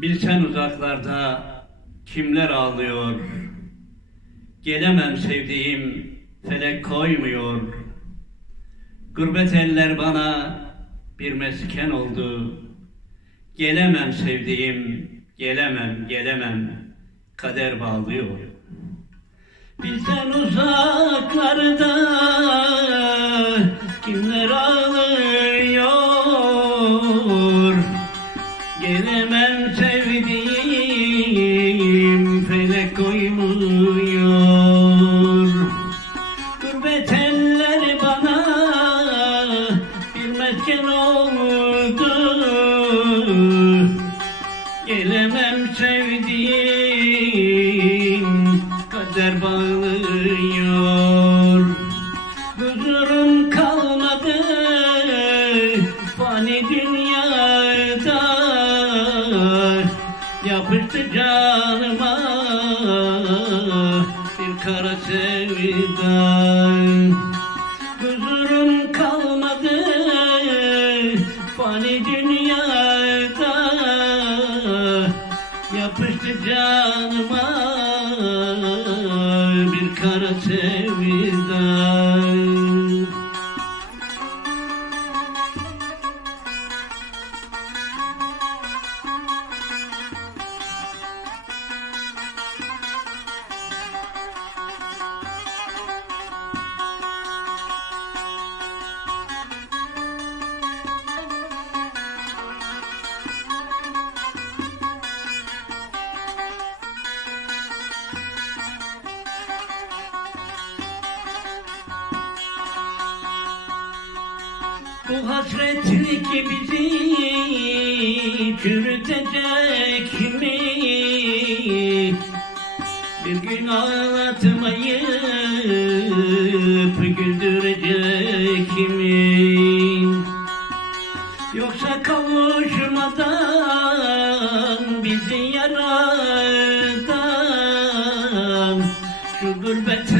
Bilsen uzaklarda kimler ağlıyor. Gelemem sevdiğim felek koymuyor. Gurbet eller bana bir mesken oldu. Gelemem sevdiğim, gelemem, gelemem. Kader bağlıyor. Bilsen uzaklarda kimler ağlıyor. Mesken oldu Gelemem sevdiğim kader bağlıyor. Huzurum kalmadı fani dünyada. Yapıştı canıma bir kara sevda fani dünyada Yapıştı canıma bir kara sevda Bu hasretlik bizi çürütecek mi? Bir gün ağlatmayıp güldürecek mi? Yoksa kavuşmadan bizi yaradan Şu gurbet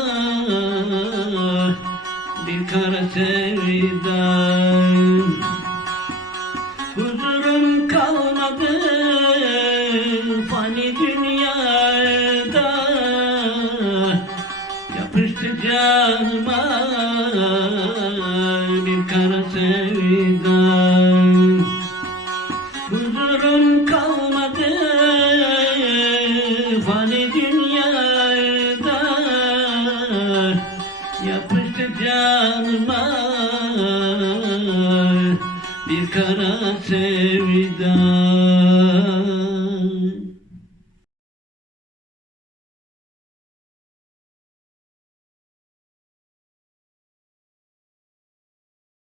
bir kara sevda Huzurum kalmadı fani dünyada. Yapıştı canıma bir kara sevda bir kara sevda